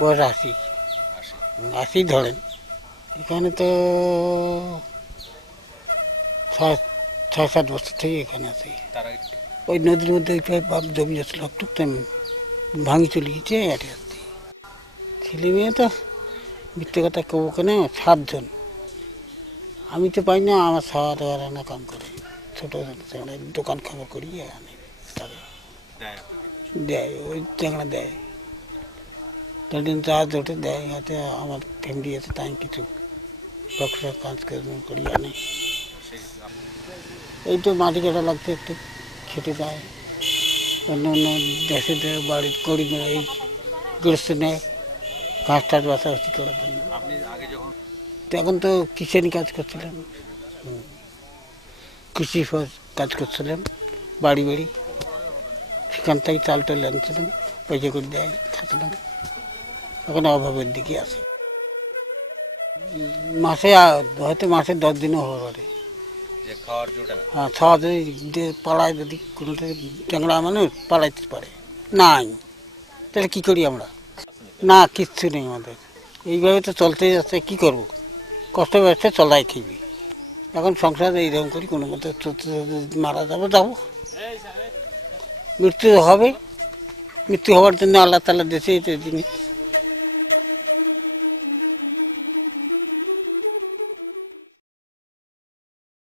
বয়স ৮০, ৮০ ধরেন। এখানে তো ৬-৭ বছর থেকে এখানে আছি। ওই নদীর মধ্যে ওই বাপ জমি যাচ্ছিল একটু ভাঙি চলে গেছে, এটে আসছি। ছেলে মেয়ে তো মিথ্যে কথা কেউ কেন ৭ জন। আমি তো পাই না, আমার খাওয়া দাওয়া রান্না কাম করে, ছোটো দোকান খাবার করিয়ে আনে, তাকে দেয়, ওই ট্যাংরা দেয়, ধরেন চার্জ ওঠে দেয়। এতে আমার ফ্যামিলি আছে, তাই কিছু ব্যবসা কাজ করি আনে। এই তো মাটি কাটা লাগছে, একটু খেতে দেয়, অন্য অন্য দেশে দেয়, বাড়ির করি এই গৃহস্থ নেয় ঘাস টাস বাছাবাছি করার জন্য। এখন তো কিষানি কাজ করছিলাম, কৃষি কাজ করছিলাম বাড়ি বাড়ি, সেখান থেকে চাল টাল আনছিলাম, পয়সা করে দেয়, খাচ্ছিলাম। এখন অভাবের দিকে আছে। মাসে হয়তো মাসে 10 দিনও হতে পারে। হ্যাঁ, খাওয়া যদি পালায়, যদি কোনো ট্যাংরা মানুষ পালাইতে পারে নাই, তাহলে কী করি আমরা? না, কিচ্ছু নেই আমাদের। এইভাবে তো চলতেই যাচ্ছে, কী করবো? কষ্ট ব্যবসা চলাই খেবি। এখন সংসার এইরকম করি, কোনো মতো চলতে মারা যাবো, মৃত্যু হবে। মৃত্যু হওয়ার জন্য আল্লাহ তাআলা দিয়েছে এই জিনিস।